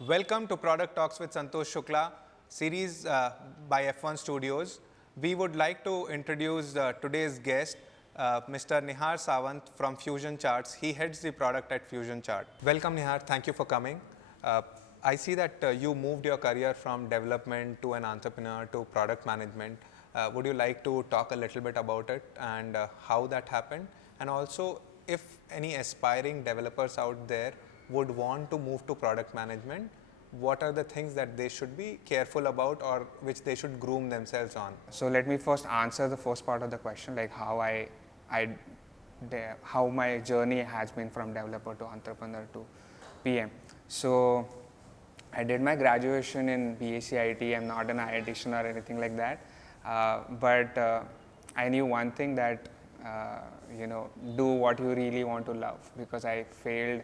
Welcome to Product Talks with Santosh Shukla, series by F1 Studios. We would like to introduce today's guest, Mr. Nihar Sawant from Fusion Charts. He heads the product at Fusion Chart. Welcome, Nihar. Thank you for coming. I see that you moved your career from development to an entrepreneur to product management. Would you like to talk a little bit about it and how that happened? And also, if any aspiring developers out there would want to move to product management, what are the things that they should be careful about or which they should groom themselves on? So let me first answer the first part of the question, like how my journey has been from developer to entrepreneur to PM. So I did my graduation in BSc IT. I'm not an IITian or anything like that, but I knew one thing that do what you really want to love, because I failed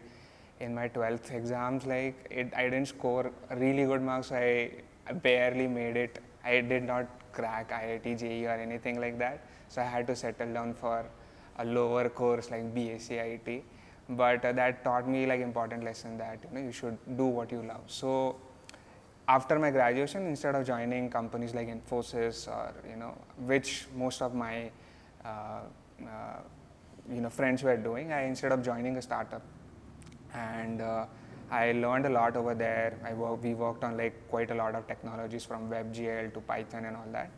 in my 12th exams. I didn't score really good marks. I barely made it. I did not crack IIT JEE or anything like that. So I had to settle down for a lower course like BSc IT. But that taught me important lesson that you should do what you love. So after my graduation, instead of joining companies like Infosys or which most of my friends were doing, instead of joining a startup. And I learned a lot over there. We worked on quite a lot of technologies from WebGL to Python and all that.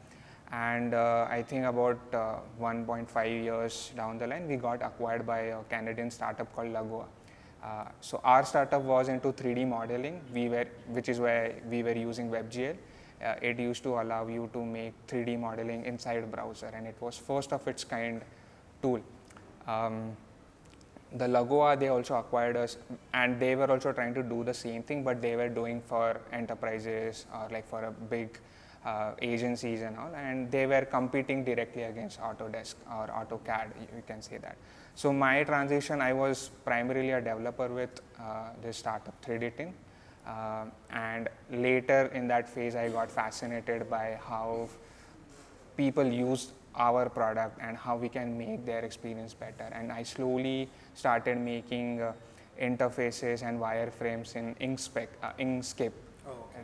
And I think about 1.5 years down the line, we got acquired by a Canadian startup called Lagoa. So our startup was into 3D modeling, which is where we were using WebGL. It used to allow you to make 3D modeling inside a browser, and it was first of its kind tool. The Lagoa, they also acquired us, and they were also trying to do the same thing, but they were doing for enterprises or for a big agencies and all, and they were competing directly against Autodesk or AutoCAD, you can say that. So my transition, I was primarily a developer with this startup 3D Tin, and later in that phase I got fascinated by how people use our product and how we can make their experience better. And I slowly started making interfaces and wireframes in Inkscape,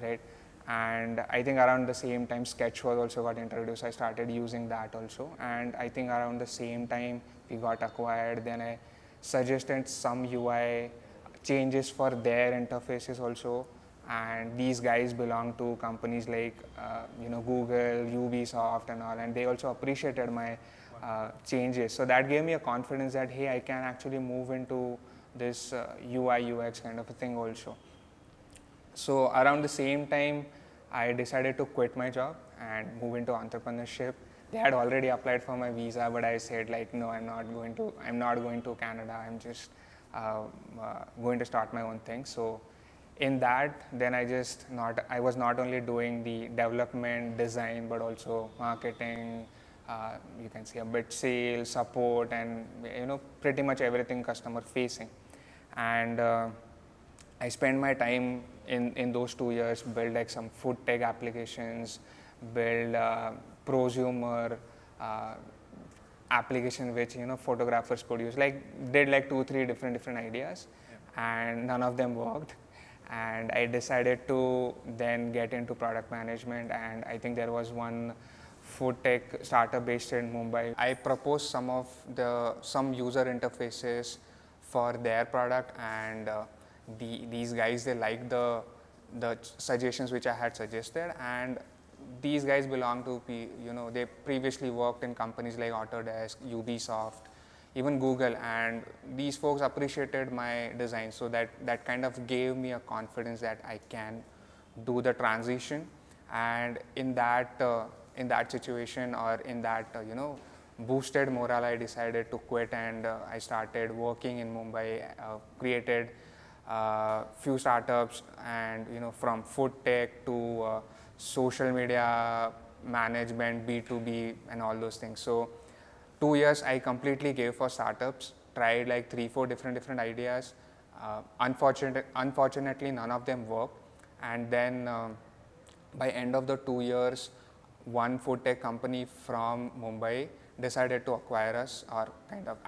right? And I think around the same time Sketch was also got introduced. I started using that also, and I think around the same time we got acquired. Then I suggested some UI changes for their interfaces also, and these guys belong to companies like Google, Ubisoft and all, and they also appreciated my changes. So that gave me a confidence that hey, I can actually move into this UI UX kind of a thing also. So around the same time I decided to quit my job and move into entrepreneurship. They had already applied for my visa, but I said no, I'm not going to Canada. I'm just going to start my own thing. So in that, then I was not only doing the development, design, but also marketing, you can say a bit sales, support, and pretty much everything customer facing. And I spent my time in those 2 years, build some food tech applications, build prosumer application which photographers could use. Did 2-3 different ideas, and none of them worked. And I decided to then get into product management, and I think there was one food tech startup based in Mumbai. I proposed some user interfaces for their product, and these guys, they liked the suggestions which I had suggested. And these guys belong to they previously worked in companies like Autodesk, Ubisoft, even Google, and these folks appreciated my design. So that kind of gave me a confidence that I can do the transition. And in that situation, or in that boosted morale, I decided to quit, and I started working in Mumbai, created few startups, and from food tech to social media management, B2B, and all those things. So 2 years I completely gave for startups, tried 3-4 different ideas. Unfortunately, none of them worked. And then by end of the 2 years, one food tech company from Mumbai decided to acquire us, or kind of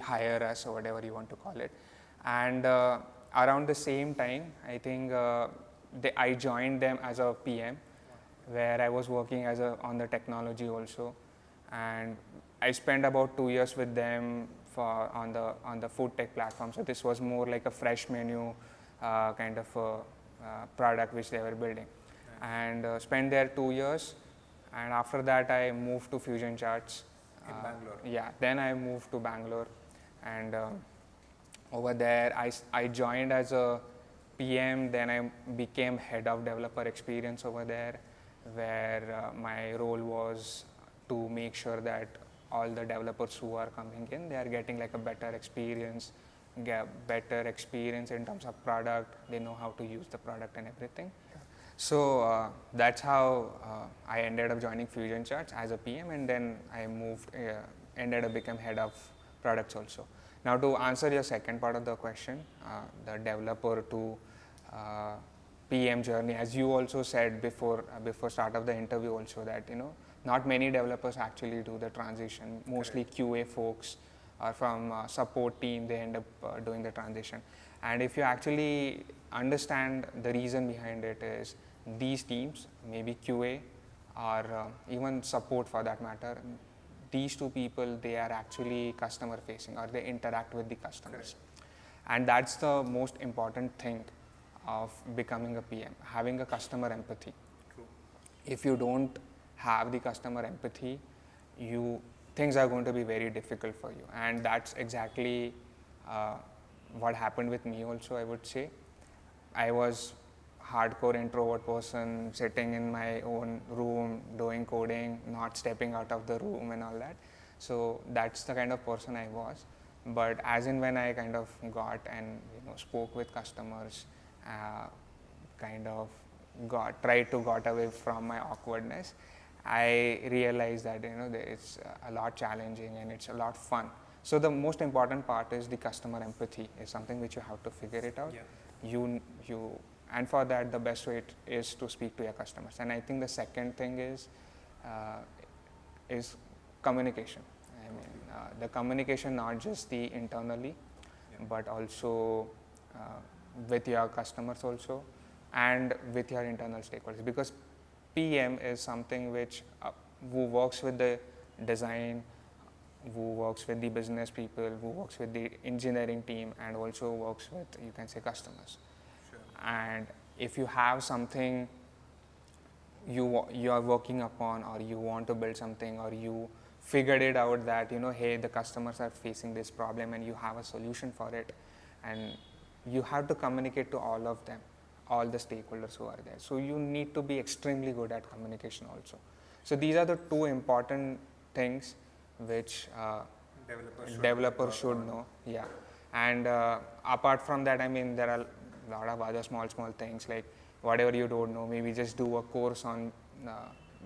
hire us, or whatever you want to call it. And around the same time, I think I joined them as a PM, where I was working on the technology also, and I spent about 2 years with them on the food tech platform. So this was more like a fresh menu kind of product which they were building, and spent there 2 years, and after that I moved to Fusion Charts. In Bangalore. Yeah, then I moved to Bangalore, and over there I joined as a PM. Then I became head of developer experience over there, where my role was to make sure that all the developers who are coming in, they are getting like a better experience in terms of product. They know how to use the product and everything. So that's how I ended up joining Fusion Charts as a PM, and then I ended up become head of products also. Now to answer your second part of the question, the developer to PM journey, as you also said before start of the interview also, that not many developers actually do the transition. Mostly QA folks or from support team, they end up doing the transition. And if you actually understand the reason behind it, is these teams, maybe QA or even support for that matter, these two people, they are actually customer facing, or they interact with the customers. And that's the most important thing of becoming a PM, having a customer empathy. True. If you don't have the customer empathy, things are going to be very difficult for you. And that's exactly what happened with me also, I would say. I was hardcore introvert person, sitting in my own room, doing coding, not stepping out of the room and all that. So that's the kind of person I was. But as in when I kind of got and spoke with customers, tried to got away from my awkwardness, I realized that it's a lot challenging and it's a lot fun. So the most important part is the customer empathy is something which you have to figure it out. Yeah. And for that, the best way is to speak to your customers. And I think the second thing is communication. I mean, the communication, not just the internally, but also with your customers also, and with your internal stakeholders. Because PM is something which who works with the design, who works with the business people, who works with the engineering team, and also works with, you can say, customers. Sure. And if you have something you are working upon, or you want to build something, or you figured it out that hey, the customers are facing this problem and you have a solution for it, and you have to communicate to all of them, all the stakeholders who are there. So you need to be extremely good at communication also. So these are the two important things which developers should know. Yeah. And apart from that, I mean, there are a lot of other small things, like whatever you don't know, maybe just do a course on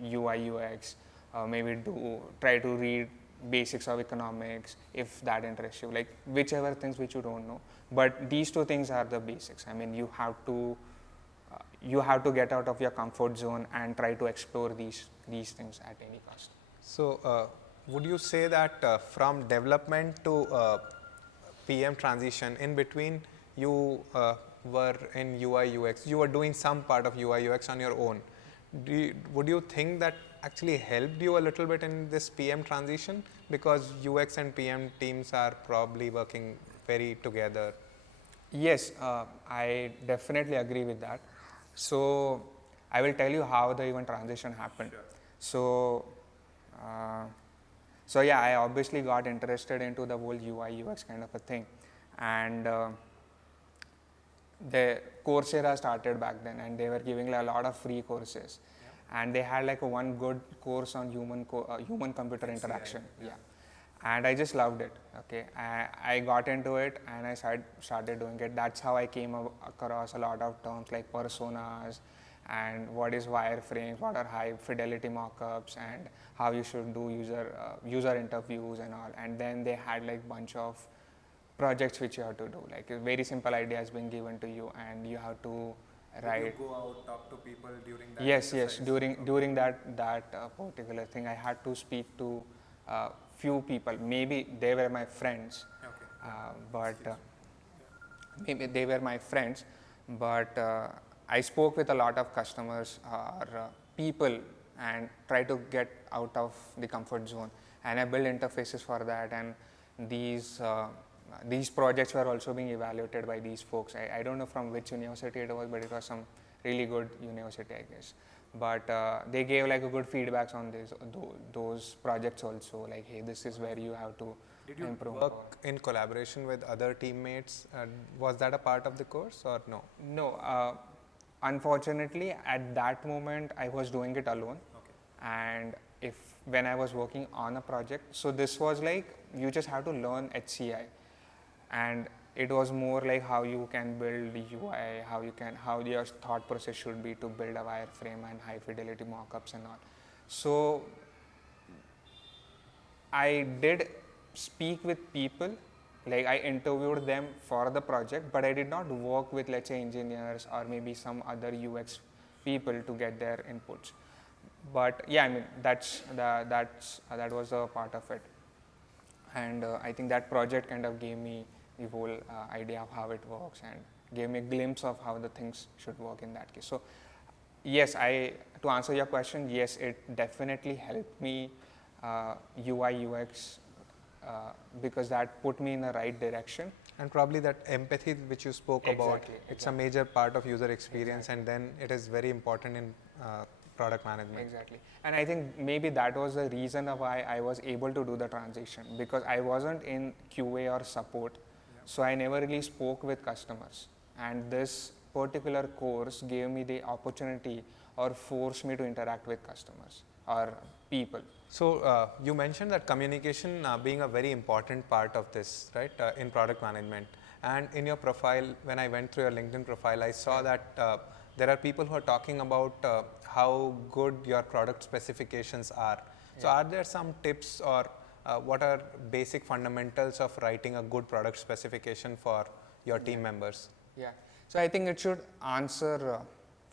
UI UX, maybe try to read basics of economics if that interests you, like whichever things which you don't know. But these two things are the basics. I mean, you have to get out of your comfort zone and try to explore these things at any cost. So would you say that from development to PM transition, in between you were in UI UX, you were doing some part of UI UX on your own. Would you think that actually helped you a little bit in this PM transition, because UX and PM teams are probably working very together? Yes, I definitely agree with that. So I will tell you how the even transition happened. Sure. So yeah, I obviously got interested into the whole UI UX kind of a thing, and the Coursera started back then, and they were giving a lot of free courses, and they had like one good course on human computer interaction. Yeah. And I just loved it. Okay, I got into it and I started doing it. That's how I came across a lot of terms like personas, and what is wireframes, what are high fidelity mockups, and how you should do user interviews and all. And then they had like bunch of projects which you have to do. Like a very simple idea has been given to you, and you have to write. Did you go out, talk to people during that? Yes. During that particular thing, I had to speak to few people. Maybe they were my friends, Okay. but maybe they were my friends, but I spoke with a lot of customers or people and try to get out of the comfort zone, and I built interfaces for that, and these projects were also being evaluated by these folks. I don't know from which university it was, but it was some really good university, I guess. But they gave like a good feedbacks on those projects also, like, hey, this is where you have to Did you improve. work in collaboration with other teammates? Was that a part of the course or no? No, unfortunately, at that moment, I was doing it alone. Okay. And when I was working on a project, so this was like you just have to learn HCI, and it was more like how you can build UI, how your thought process should be to build a wireframe and high fidelity mockups and all. So I did speak with people, like I interviewed them for the project, but I did not work with, let's say, engineers or maybe some other UX people to get their inputs. But yeah, I mean that was a part of it, and I think that project kind of gave me the whole idea of how it works and gave me a glimpse of how the things should work in that case. So yes, to answer your question, yes, it definitely helped me UI UX because that put me in the right direction. And probably that empathy which you spoke about, it's a major part of user experience, and then it is very important in product management. Exactly. And I think maybe that was the reason of why I was able to do the transition, because I wasn't in QA or support, so I never really spoke with customers. And this particular course gave me the opportunity or forced me to interact with customers or people. So you mentioned that communication being a very important part of this, right, in product management. And in your profile, when I went through your LinkedIn profile, I saw that there are people who are talking about how good your product specifications are. So are there some tips or what are basic fundamentals of writing a good product specification for your team members? Yeah. So I think it should answer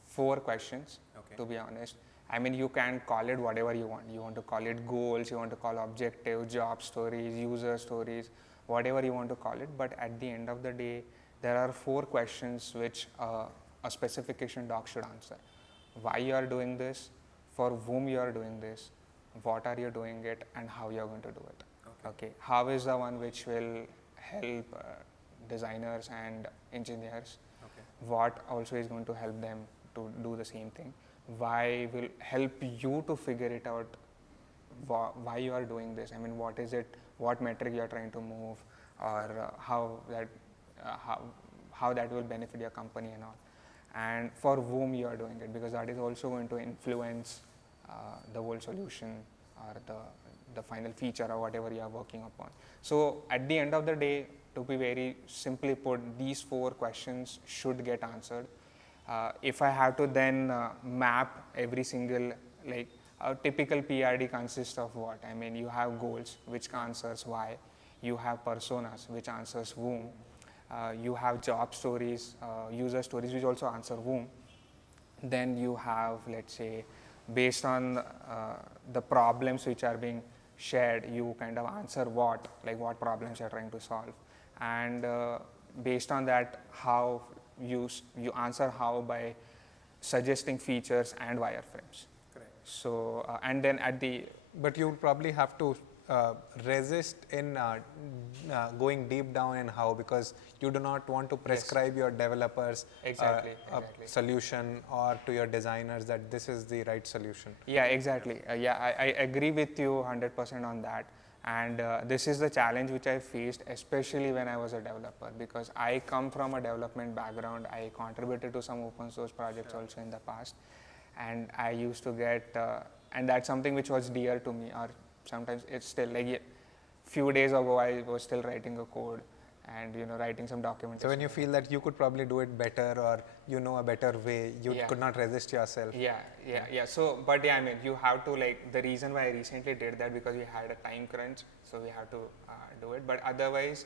4 questions, to be honest. I mean, you can call it whatever you want. You want to call it goals, you want to call objective, job stories, user stories, whatever you want to call it. But at the end of the day, there are 4 questions which a specification doc should answer. Why you are doing this, for whom you are doing this, what are you doing it, and how you are going to do it. Okay. How is the one which will help designers and engineers. What also is going to help them to do the same thing. Why will help you to figure it out, why you are doing this. I mean, what is it, what metric you are trying to move, or how that will benefit your company and all. And for whom you are doing it, because that is also going to influence the whole solution or the final feature or whatever you are working upon. So at the end of the day, to be very simply put, these 4 questions should get answered. If I have to then map every single, like a typical PRD consists of what? I mean, you have goals, which answers why. You have personas, which answers whom. You have job stories, user stories, which also answer whom. Then you have, let's say, based on the problems which are being shared, you kind of answer what, like what problems you're trying to solve. And based on that, how you answer how by suggesting features and wireframes. Correct. So, and then at the... But you probably have to resist in going deep down in how, because you do not want to prescribe your developers a solution, or to your designers that this is the right solution. Yeah, exactly. I agree with you 100% on that. And this is the challenge which I faced, especially when I was a developer, because I come from a development background. I contributed to some open source projects also in the past, and I used to get, and that's something which was dear to me, or sometimes it's still, like few days ago I was still writing a code and writing some documentation. So when you feel that you could probably do it better, or a better way, you could not resist yourself. Yeah. So, but yeah, I mean, you have to, like, the reason why I recently did that, because we had a time crunch, so we had to do it. But otherwise,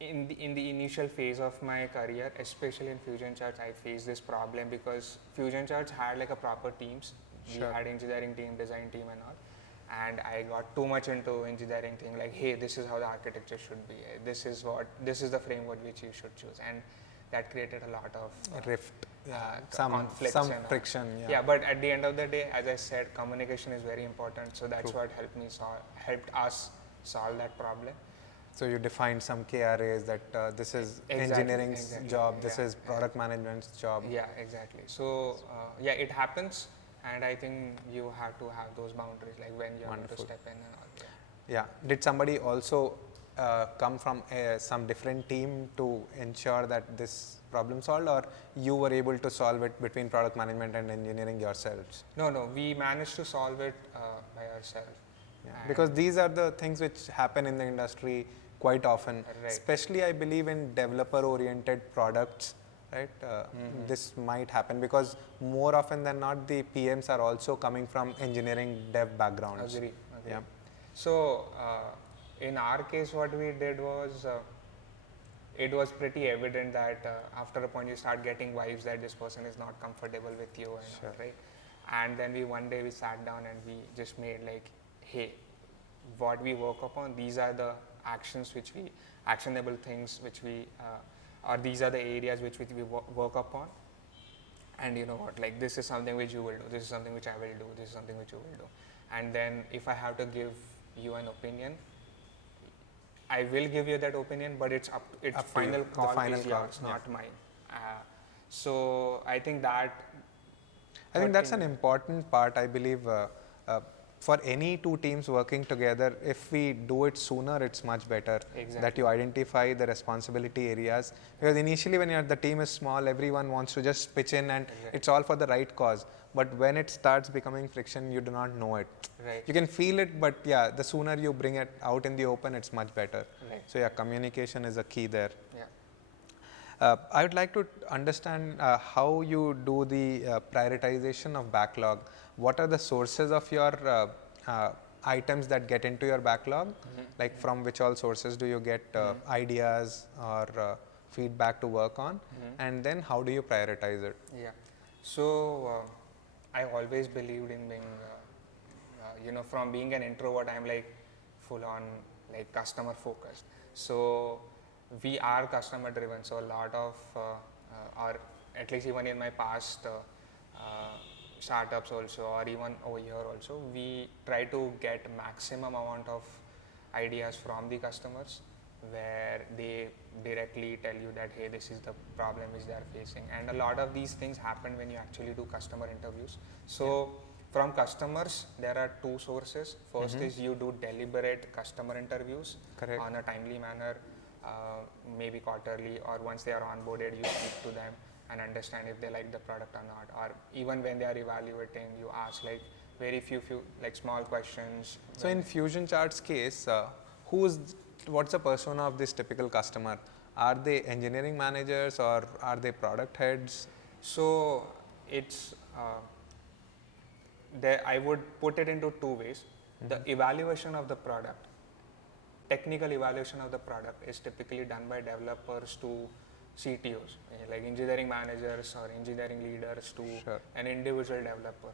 in the initial phase of my career, especially in Fusion Charts, I faced this problem because Fusion Charts had like a proper teams. We had engineering team, design team and all. and I got too much into engineering thing, like, hey, this is how the architecture should be, this is the framework which you should choose, and that created a lot of Rift, some conflicts and friction. Yeah, but at the end of the day, as I said, communication is very important. So that's True. what helped us solve that problem. So you defined some KRAs that this is engineering's job, this is product management's job. Yeah, exactly. So yeah, it happens, and I think you have to have those boundaries, like when you have to step in and all. Yeah. Did somebody also come from some different team to ensure that this problem solved, or you were able to solve it between product management and engineering yourselves? No, we managed to solve it by ourselves. Yeah. Because these are the things which happen in the industry quite often, especially I believe in developer-oriented products. Right, this might happen because more often than not, the PMs are also coming from engineering dev backgrounds. Agree. Yeah. So in our case, what we did was, it was pretty evident that after a point you start getting vibes that this person is not comfortable with you, and all, right? And then one day we sat down and we just made like, hey, what we work upon, these are the actionable things which we, or these are the areas which we work upon. And you know what, like, this is something which you will do, this is something which I will do, this is something which you will do. And then if I have to give you an opinion, I will give you that opinion, but it's final call is yours, not mine. So I think that's an important part, I believe. For any two teams working together, if we do it sooner, it's much better. Exactly. That you identify the responsibility areas. Because initially when the team is small, everyone wants to just pitch in and it's all for the right cause. But when it starts becoming friction, you do not know it. Right. You can feel it, but yeah, the sooner you bring it out in the open, it's much better. Right. So yeah, communication is a key there. Yeah. I would like to understand how you do the prioritization of backlog. What are the sources of your items that get into your backlog? Like from which all sources do you get ideas or feedback to work on? And then how do you prioritize it? Yeah. So I always believed in being, from being an introvert, I'm like full on like customer focused. So we are customer driven. So a lot of, or at least even in my past startups also, or even over here also, we try to get maximum amount of ideas from the customers, where they directly tell you that, hey, this is the problem which they are facing. And a lot of these things happen when you actually do customer interviews. So from customers, there are two sources. First is you do deliberate customer interviews on a timely manner, maybe quarterly, or once they are onboarded, you speak to them and understand if they like the product or not. Or even when they are evaluating, you ask like very few like small questions. So in Fusion Charts case, what's the persona of this typical customer? Are they engineering managers or are they product heads? So it's I would put it into two ways. The evaluation of the product, technical evaluation of the product, is typically done by developers to CTOs, like engineering managers or engineering leaders to an individual developer.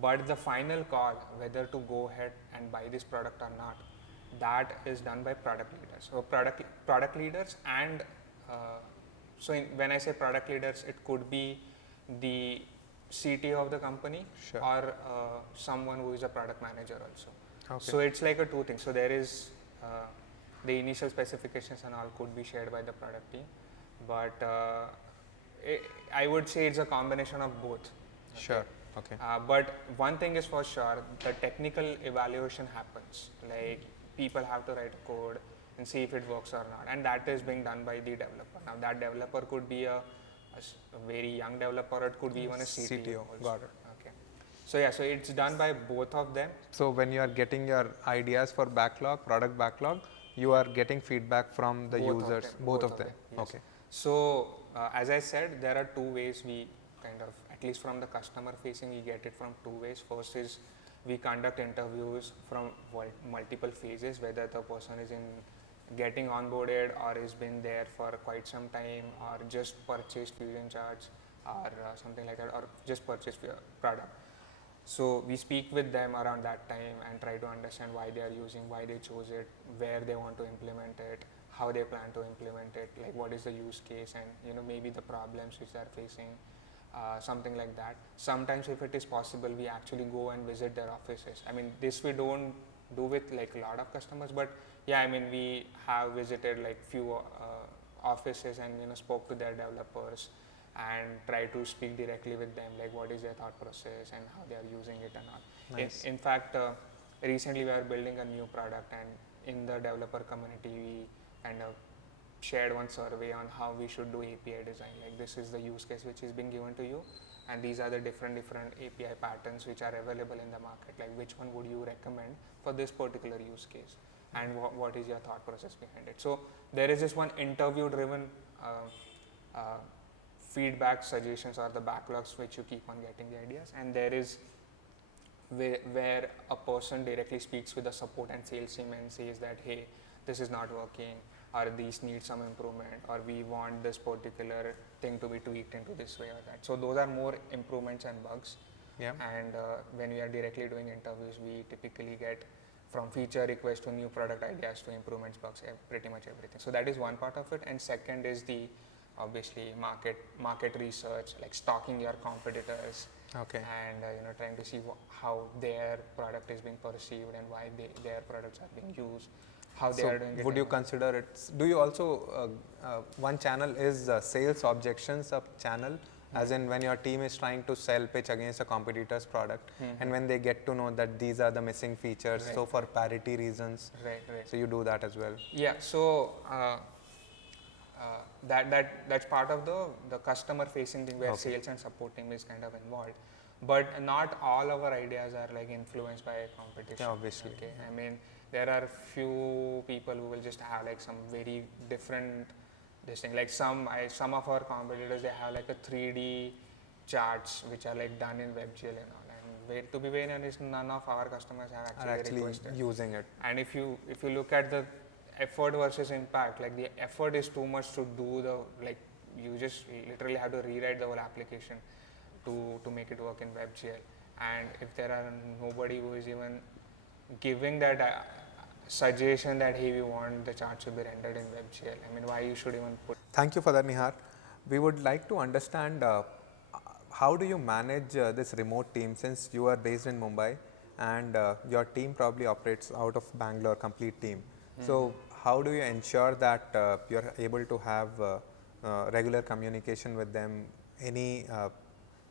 But the final call whether to go ahead and buy this product or not, that is done by product leaders. So product leaders, and when I say product leaders, it could be the CTO of the company or someone who is a product manager also. So it's like a two things. So there is the initial specifications and all could be shared by the product team, but I would say it's a combination of both. Okay. But one thing is for sure, the technical evaluation happens. Like people have to write code and see if it works or not, and that is being done by the developer. Now that developer could be a very young developer, or it could be even a CTO. Also. Got it. Okay. So yeah, so it's done by both of them. So when you are getting your ideas for product backlog, you are getting feedback from the users, both of them. Yes. Okay. So as I said, there are two ways we kind of, at least from the customer facing, we get it from two ways. First is we conduct interviews from multiple phases, whether the person is in getting onboarded or has been there for quite some time, or just purchased Fusion Charts or something like that, or just purchased product. So we speak with them around that time and try to understand why they are using, why they chose it, where they want to implement it, how they plan to implement it, like what is the use case, and maybe the problems which they are facing, something like that. Sometimes if it is possible, we actually go and visit their offices. I mean, this we don't do with like a lot of customers, but yeah, I mean, we have visited like few offices and spoke to their developers and try to speak directly with them, like what is their thought process and how they are using it and all. Nice. In fact, recently we are building a new product, and in the developer community we kind of shared one survey on how we should do API design. Like, this is the use case which is being given to you, and these are the different API patterns which are available in the market. Like, which one would you recommend for this particular use case, and what is your thought process behind it? So there is this one interview driven feedback, suggestions, or the backlogs which you keep on getting the ideas, and there is where a person directly speaks with the support and sales team and says that, hey, this is not working, or these need some improvement, or we want this particular thing to be tweaked into this way or that. So those are more improvements and bugs. Yeah. And when we are directly doing interviews, we typically get from feature requests to new product ideas to improvements, bugs, pretty much everything. So that is one part of it. And second is the obviously market research, like stalking your competitors. Okay. And trying to see how their product is being perceived and why their products are being used, how they are doing it. Would you consider it? Do you also one channel is sales objections of channel, as in when your team is trying to sell pitch against a competitor's product, and when they get to know that these are the missing features, so for parity reasons, right. So you do that as well. Yeah. So that's part of the customer facing thing where sales and support team is kind of involved, but not all our ideas are like influenced by competition. Yeah, obviously. Okay. I mean, there are few people who will just have like some very different this thing. Like some of our competitors, they have like a 3D charts which are like done in WebGL and all. And to be very honest, none of our customers have actually requested using it. And if you look at the effort versus impact, like the effort is too much to do you just literally have to rewrite the whole application to make it work in WebGL. And if there are nobody who is even giving that suggestion that, hey, we want the chart to be rendered in WebGL, I mean, why you should even put. Thank you for that, Nihar. We would like to understand how do you manage this remote team, since you are based in Mumbai and your team probably operates out of Bangalore, complete team. So how do you ensure that you're able to have regular communication with them? Any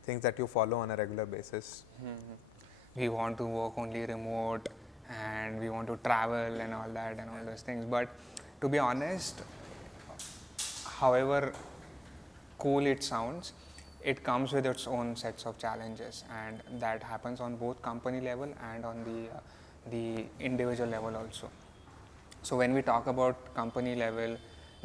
things that you follow on a regular basis? We want to work only remote, and we want to travel and all that and all those things. But to be honest, however cool it sounds, it comes with its own sets of challenges, and that happens on both company level and on the individual level also. So when we talk about company level,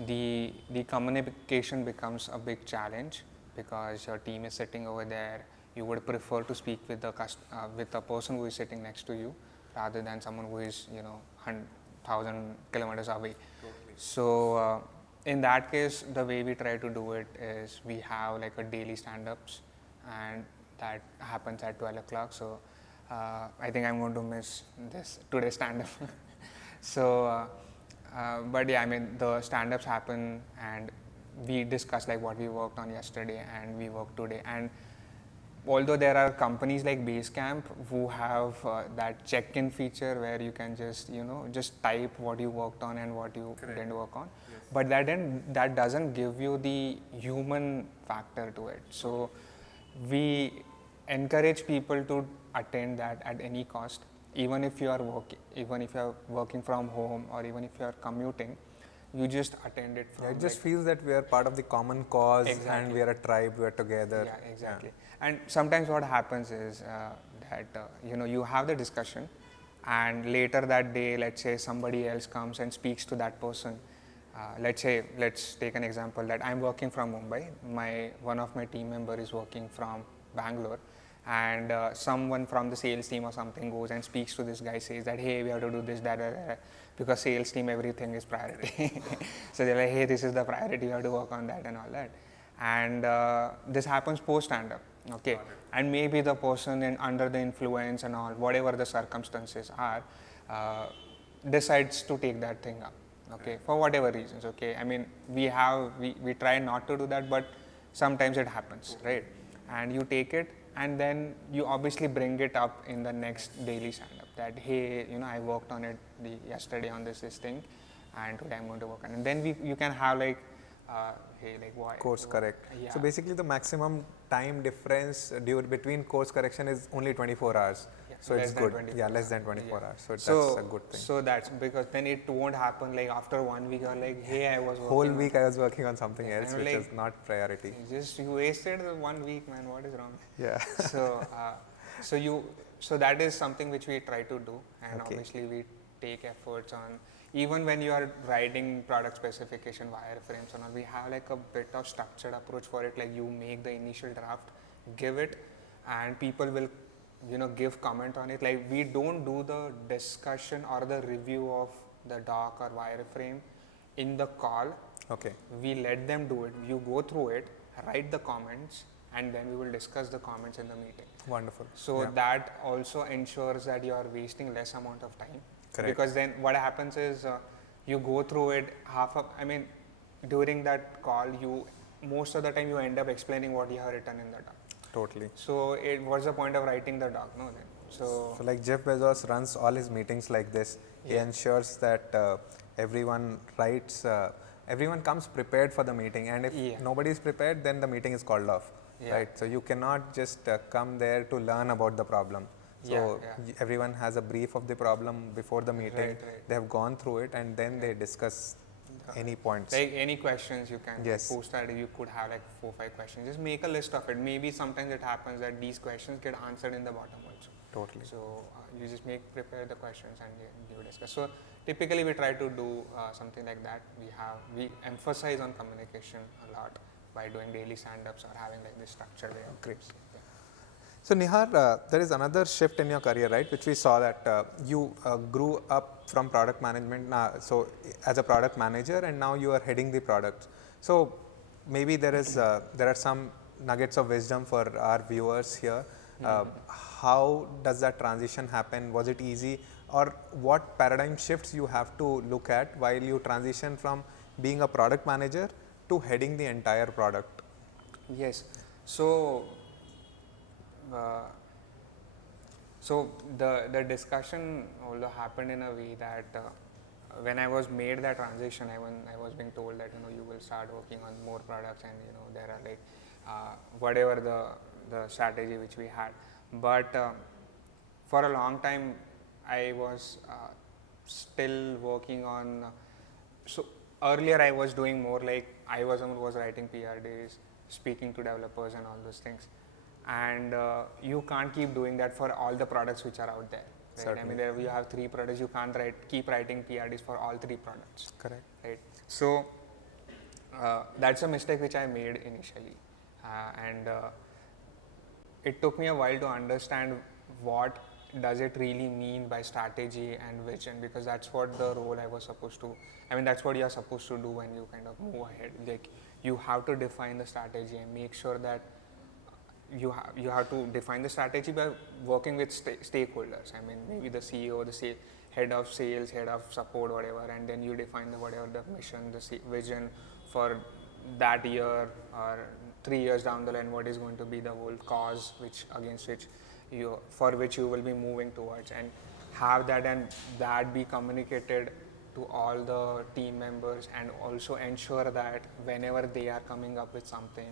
the communication becomes a big challenge, because your team is sitting over there. You would prefer to speak with the person who is sitting next to you, rather than someone who is 1,000 kilometers away. Totally. So in that case, the way we try to do it is we have like a daily stand-ups, and that happens at 12 o'clock. So I think I'm going to miss today's stand-up. So, but yeah, I mean, the stand-ups happen, and we discuss like what we worked on yesterday and we work today. And although there are companies like Basecamp who have that check-in feature where you can just type what you worked on and what you didn't work on, but that doesn't give you the human factor to it. So we encourage people to attend that at any cost, even if you are working from home, or even if you are commuting. You just attend it. It just feels that we are part of the common cause. Exactly. And we are a tribe, we are together. Yeah, exactly. Yeah. And sometimes what happens is that you have the discussion, and later that day, let's say somebody else comes and speaks to that person. Let's take an example that I'm working from Mumbai. One of my team member is working from Bangalore, and someone from the sales team or something goes and speaks to this guy, says that, hey, we have to do this, that, because sales team, everything is priority. So they're like, hey, this is the priority, you have to work on that and all that. And this happens post stand-up. Okay, and maybe the person under the influence and all, whatever the circumstances are, decides to take that thing up. Okay, for whatever reasons. Okay, I mean we try not to do that, but sometimes it happens, right? And you take it, and then you obviously bring it up in the next daily stand-up that hey, I worked on it yesterday on this thing, and today I'm going to work on it. And then you can have like hey, like why course correct. Yeah. So basically the maximum time difference between course correction is only 24 hours. Yeah, So it's good. Yeah, less than 24 hours. So that's a good thing. So that's because then it won't happen like after 1 week or like, hey, I was working Whole week I was working on something else which like, is not priority. You wasted the 1 week, man. What is wrong? Yeah. So that is something which we try to do, and Okay. obviously we take efforts on. Even when you are writing product specification wireframes and all, we have like a bit of structured approach for it. Like you make the initial draft, give it, and people will, give comment on it. Like we don't do the discussion or the review of the doc or wireframe in the call. Okay. We let them do it. You go through it, write the comments, and then we will discuss the comments in the meeting. Wonderful. So Yeah. that also ensures that you are wasting less amount of time. Correct. Because then what happens is you go through it during that call, most of the time you end up explaining what you have written in the doc. Totally. So what's the point of writing the doc? No, then. So like Jeff Bezos runs all his meetings like this. He ensures that everyone comes prepared for the meeting, and if nobody is prepared, then the meeting is called off. Right. So you cannot just come there to learn about the problem. So everyone has a brief of the problem before the meeting. Right. They have gone through it, and then they discuss any points. Like any questions you can Yes. post that you could have like 4-5 questions. Just make a list of it. Maybe sometimes it happens that these questions get answered in the bottom also. Totally. So you just prepare the questions and you discuss. So typically we try to do something like that. We emphasize on communication a lot by doing daily stand-ups or having like this structured way of Great. things. Yeah. So Nihar, there is another shift in your career, right? Which we saw that you grew up from product management, so as a product manager, and now you are heading the product. So maybe there are some nuggets of wisdom for our viewers here. How does that transition happen? Was it easy, or what paradigm shifts you have to look at while you transition from being a product manager to heading the entire product? Yes. So the discussion although happened in a way that when I was made that transition, I was being told that you will start working on more products, and there are like whatever the strategy which we had. But for a long time, I was still working on. So earlier, I was doing more like I was writing PRDs, speaking to developers, and all those things. And you can't keep doing that for all the products which are out there. Right? I mean, there you have 3 products. You can't keep writing PRDs for all 3 products. Correct. Right. So that's a mistake which I made initially, and it took me a while to understand what does it really mean by strategy and vision, because that's what the role I was supposed to. I mean, that's what you are supposed to do when you kind of move ahead. Like you have to define the strategy and make sure that you have to define the strategy by working with stakeholders. I mean, maybe the CEO, the head of sales, head of support, whatever, and then you define whatever the mission, the vision for that year or 3 years down the line. What is going to be the whole cause for which you will be moving towards, and have that and that be communicated to all the team members, and also ensure that whenever they are coming up with something,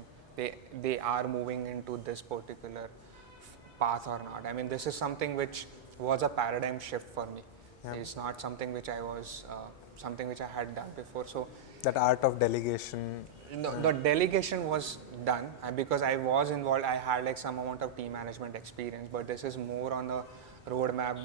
they are moving into this particular path or not. I mean, this is something which was a paradigm shift for me. Yeah. It's not something which I had done before. So that art of delegation. The delegation was done because I was involved. I had like some amount of team management experience, but this is more on the roadmap,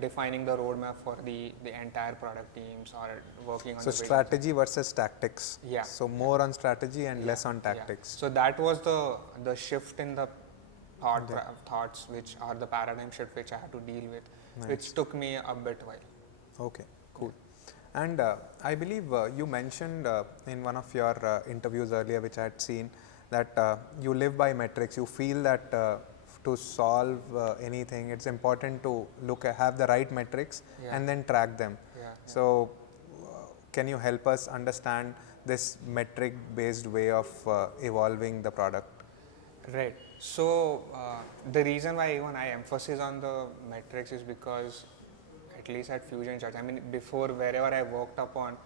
defining the roadmap for the entire product teams, or working on. So strategy versus tactics. Yeah. So more on strategy and less on tactics. Yeah. So that was the shift in the thoughts, which are the paradigm shift which I had to deal with, which took me a bit while. Okay, cool. And I believe you mentioned in one of your interviews earlier, which I had seen, that you live by metrics. You feel that to solve anything, it's important to have the right metrics and then track them. So, can you help us understand this metric-based way of evolving the product? Right. So the reason why even I emphasize on the metrics is because, at least at Fusion Charts, I mean, before wherever I worked upon,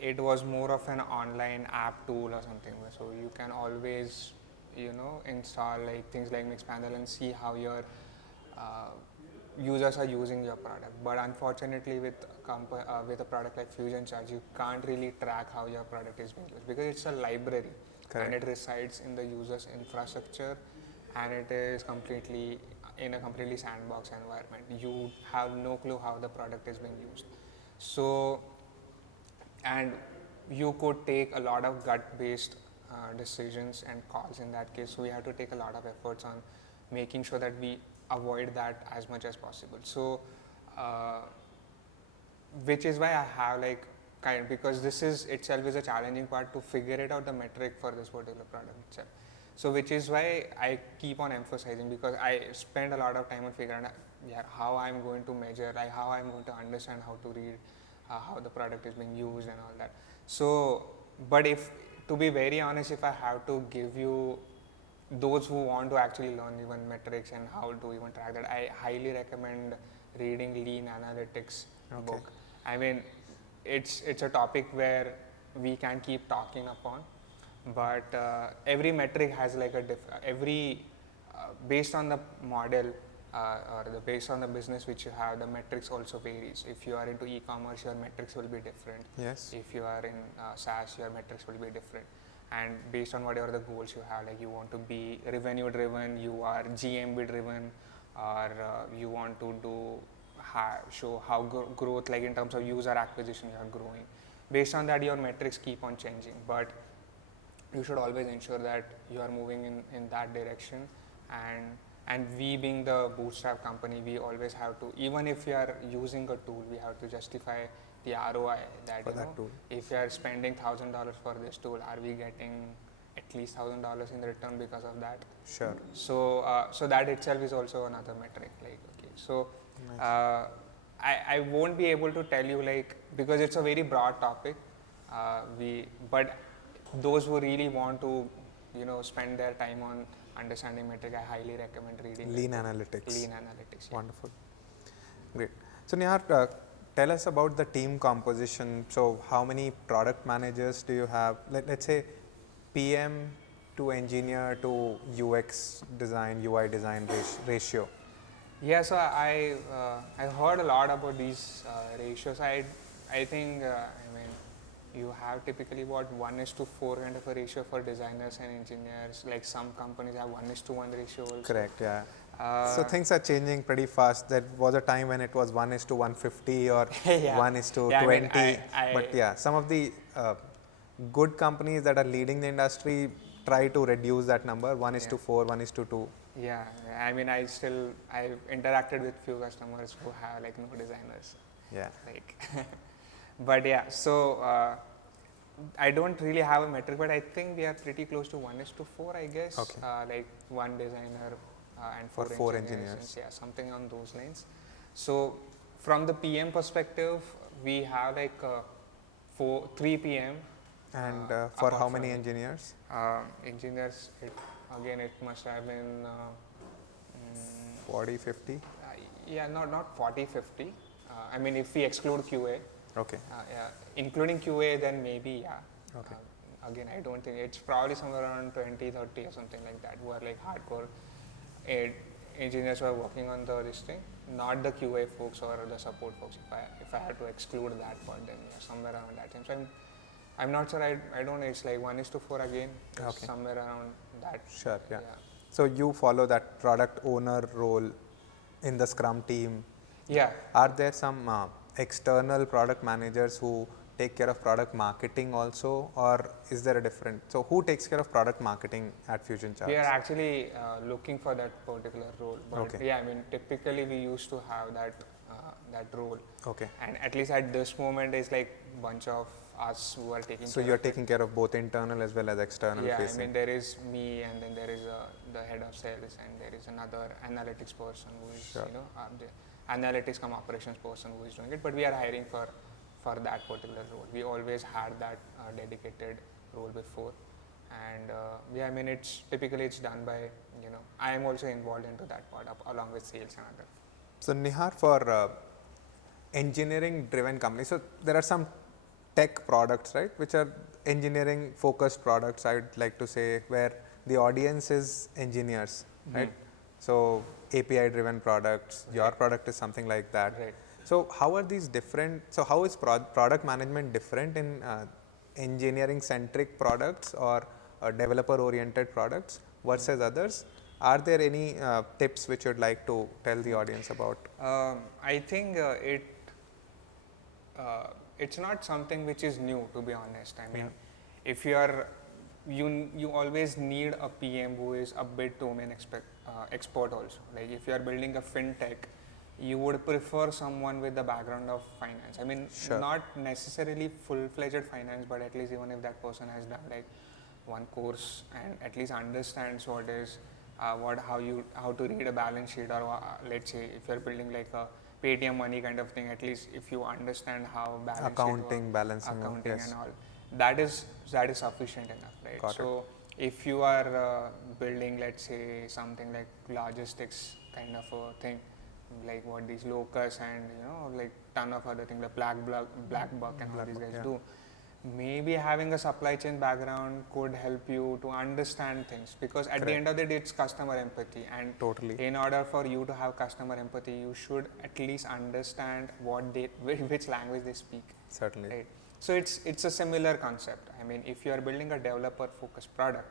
it was more of an online app tool or something. So you can always, install like things like Mixpanel and see how your users are using your product. But unfortunately, with a product like Fusion Charts, you can't really track how your product is being used because it's a library. Correct. And it resides in the user's infrastructure, and it is completely in a completely sandbox environment. You have no clue how the product is being used. So, and you could take a lot of gut-based decisions and calls in that case. So we have to take a lot of efforts on making sure that we avoid that as much as possible. So, which is why I have because this is itself is a challenging part to figure it out, the metric for this particular product itself. So which is why I keep on emphasizing, because I spend a lot of time on figuring out how I'm going to measure, how I'm going to understand how to read how the product is being used and all that. So, but to be very honest, if I have to give you those who want to actually learn even metrics and how to even track that, I highly recommend reading Lean Analytics book. I mean, it's a topic where we can keep talking upon, but every metric has like based on the model or based on the business which you have, the metrics also varies. If you are into e-commerce, your metrics will be different. Yes. If you are in SaaS, your metrics will be different. And based on whatever the goals you have, like you want to be revenue driven, you are GMB driven, or you want to show how growth, like in terms of user acquisition, you are growing. Based on that, your metrics keep on changing, but you should always ensure that you are moving in that direction. And we, being the bootstrap company, we always have to, even if we are using a tool, we have to justify the ROI that, if you are spending $1,000 for this tool, are we getting at least $1,000 in return because of that? Sure. So so that itself is also another metric. So nice. I won't be able to tell you because it's a very broad topic. But those who really want to spend their time on understanding metric, I highly recommend reading Lean Analytics. Lean Analytics. Yeah. Wonderful. Great. So Nihar, tell us about the team composition. So how many product managers do you have? Let's say PM to engineer to UX design, UI design ratio. Yeah, so I heard a lot about these ratios. I think you have typically what 1:4 kind of a ratio for designers and engineers. Like some companies have 1:1 ratio also. Correct. Yeah. So things are changing pretty fast. There was a time when it was 1:150 or 1:20. But yeah, some of the good companies that are leading the industry try to reduce that number, 1:4, 1:2. Yeah, I mean, I've interacted with few customers who have no designers. Yeah. But yeah, so I don't really have a metric, but I think we are pretty close to 1:4, I guess. Okay. One designer and four engineers. Yeah, something on those lines. So from the PM perspective, we have 3 PM. And for how many engineers? Engineers, it must have been 40, 50? Yeah, not 40, 50. I mean, if we exclude QA. Okay. Yeah, including QA, then maybe, yeah. Okay. Again, I don't think it's probably somewhere around 20, 30 or something like that, who are hardcore engineers who are working on this thing, not the QA folks or the support folks. If I had to exclude that part, then yeah, somewhere around that time. So I'm not sure. I don't know. It's 1:4 again. Okay. Somewhere around that. Sure. Yeah. So you follow that product owner role in the Scrum team. Yeah. Are there some external product managers who take care of product marketing also, or is there a different? So who takes care of product marketing at Fusion Charts? We are actually looking for that particular role. But yeah, I mean, typically we used to have that role. Okay. And at least at this moment, it's bunch of us who are taking So care you're of it. taking care of both internal as well as external Yeah, facing. I mean there is me, and then there is the head of sales, and there is another analytics person who is Sure. the analytics come operations person who is doing it. But we are hiring for that particular role. We always had that dedicated role before, and yeah, I mean it's typically it's done by I am also involved into that part along with sales and other. So Nihar, for engineering driven companies, so there are some tech products, right, which are engineering focused products, I would like to say, where the audience is engineers, right? So API driven products, your product is something like that. Right. So how are these different? So how is product management different in engineering centric products or developer oriented products versus others? Are there any tips which you'd like to tell the audience about? I think it's not something which is new, to be honest. I mean, if you always need a PM who is a bit domain expert also. Like if you are building a fintech, you would prefer someone with the background of finance. I mean, not necessarily full-fledged finance, but at least even if that person has done like one course and at least understands what is how to read a balance sheet, or let's say if you're building like a Paytm money kind of thing, at least if you understand how balance accounting, sheet balancing, accounting yes. and all, that is sufficient enough, right? Got so if you are building, let's say, something like logistics kind of a thing, like what these locus and like ton of other things, the black buck and all these guys do, maybe having a supply chain background could help you to understand things, because at the end of the day it's customer empathy, and in order for you to have customer empathy you should at least understand which language they speak. Certainly. Right? So it's a similar concept. I mean, if you are building a developer focused product,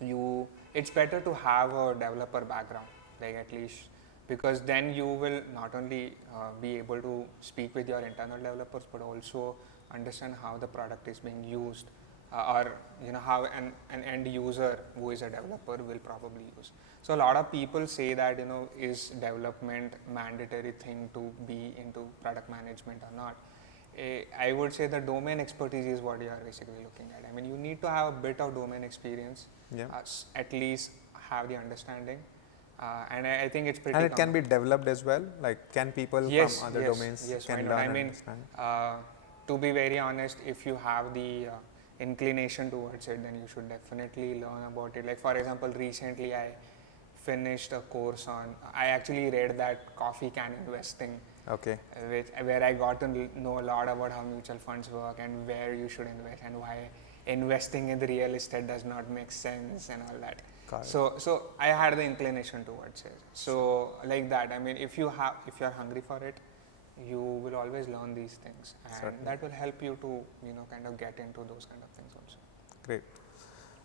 it's better to have a developer background, like at least, because then you will not only be able to speak with your internal developers, but also understand how the product is being used, or how an end user who is a developer will probably use. So a lot of people say that is development mandatory thing to be into product management or not. I would say the domain expertise is what you are basically looking at. I mean, you need to have a bit of domain experience, at least have the understanding, and I think it's pretty. And it can be developed as well. Like, can people from other domains can learn? I mean, to be very honest, if you have the inclination towards it, then you should definitely learn about it. Like for example, recently I finished a course on. I actually read that coffee can investing. Okay. Where I got to know a lot about how mutual funds work and where you should invest and why investing in the real estate does not make sense and all that. So I had the inclination towards it. So like that, I mean, if you're hungry for it, you will always learn these things, and that will help you to kind of get into those kind of things also. Great.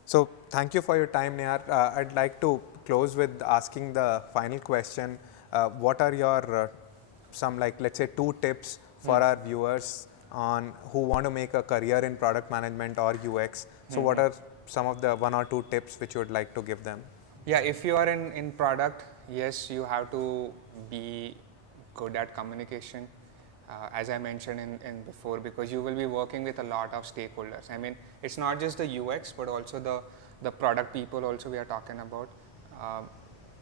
So thank you for your time, Nihar. I'd like to close with asking the final question. What are your some, like, let's say 2 tips for our viewers on who want to make a career in product management or UX? So what are some of the 1 or 2 tips which you would like to give them? Yeah, if you are in product, yes, you have to be good at communication, as I mentioned in before, because you will be working with a lot of stakeholders. I mean, it's not just the UX, but also the product people also we are talking about.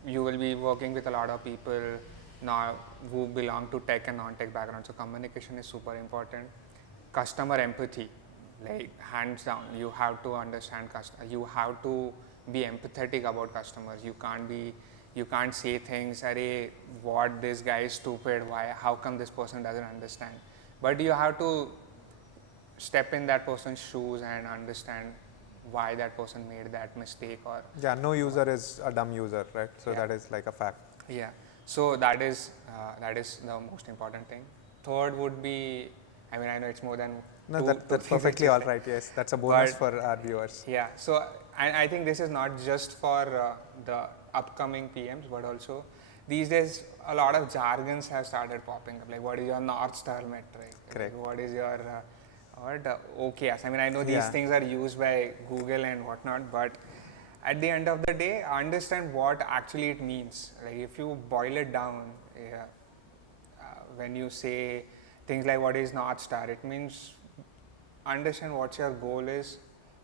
You will be working with a lot of people now who belong to tech and non-tech background. So communication is super important. Customer empathy, like hands down, you have to understand you have to be empathetic about customers. You can't say things, "Arey, what, this guy is stupid, how come this person doesn't understand?" But you have to step in that person's shoes and understand why that person made that mistake. Or no user is a dumb user, right? So that is like a fact. Yeah. So that is the most important thing. Third would be, I mean, I know it's more than that's perfectly all right. Yes, that's a bonus for our viewers. Yeah. So I think this is not just for the upcoming PMs, but also these days a lot of jargons have started popping up. Like, what is your North Star metric? Correct. Like, what is your OKRs? I mean, I know these things are used by Google and whatnot, but at the end of the day, understand what actually it means. Like, if you boil it down, when you say things like what is North Star, it means understand what your goal is,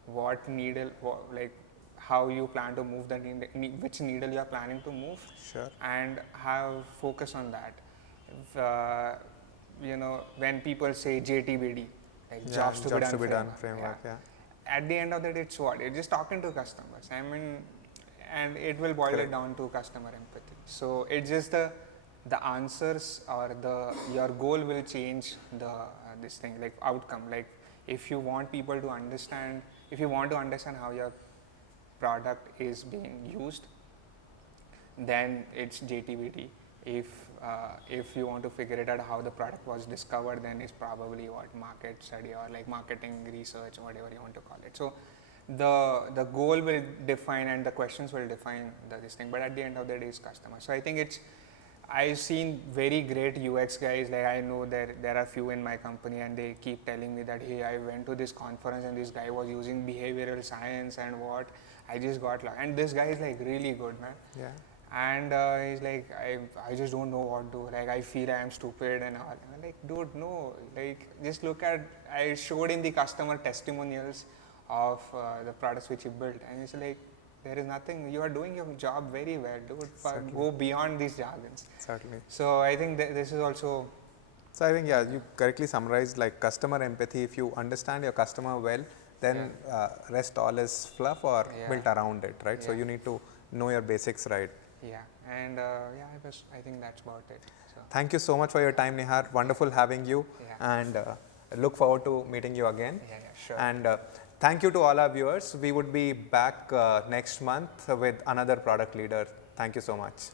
what needle, like how you plan to move the needle, which needle you are planning to move, Sure. and have focus on that. If, you know, when people say JTBD, like jobs to be done framework, yeah. At the end of the day, it's what? You're just talking to customers. I mean, and it will boil Correct. it down to customer empathy. So it's just the answers or your goal will change the this thing, like outcome. Like if you want people to understand, if you want to understand how your product is being used, then it's JTBD. If you want to figure it out how the product was discovered, then it's probably what market study or like marketing research, whatever you want to call it. So the goal will define and the questions will define this thing, but at the end of the day, it's customer. So I think I've seen very great UX guys. Like I know there are few in my company, and they keep telling me that, hey, I went to this conference and this guy was using behavioral science and what I just got luck. And this guy is like really good, man. Yeah. And he's like, I just don't know what to do. Like I feel I am stupid and all. I'm like, dude, no. Like just look at. I showed in the customer testimonials of the products which you built, and it's like, there is nothing. You are doing your job very well, dude. Go beyond these jargons. Certainly. So I think this is also. So I think, yeah, you correctly summarized, like customer empathy. If you understand your customer well, then rest all is fluff or built around it, right? So you need to know your basics right. Yeah, and I think that's about it. So. Thank you so much for your time, Nihar. Wonderful having you, and look forward to meeting you again. Yeah, sure. And thank you to all our viewers. We would be back next month with another product leader. Thank you so much.